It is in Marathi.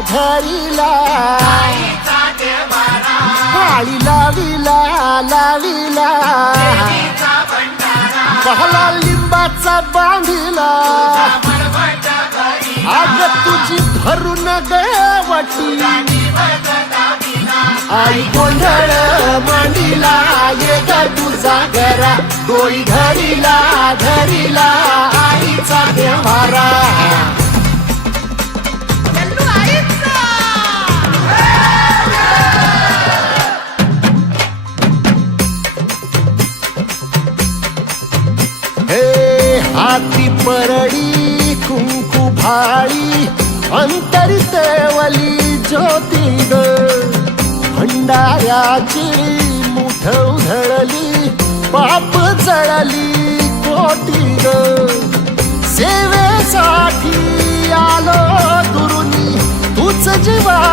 धरिला आळी लाविला लाविला पहला लिंबाचा बांधिला आग तुझी भरून गवटी आई गोंधळ मांडिला ये ग तुझा घरा डोई धरिला धरिला आईचा देवारा हाती परडी कुंकू भाळी अंतरी तेवली ज्योती ग भंडाऱ्याची मुठ उधळली पाप जळली कोटी ग सेवेसाठी आलो दुरुनी तूच जीवाच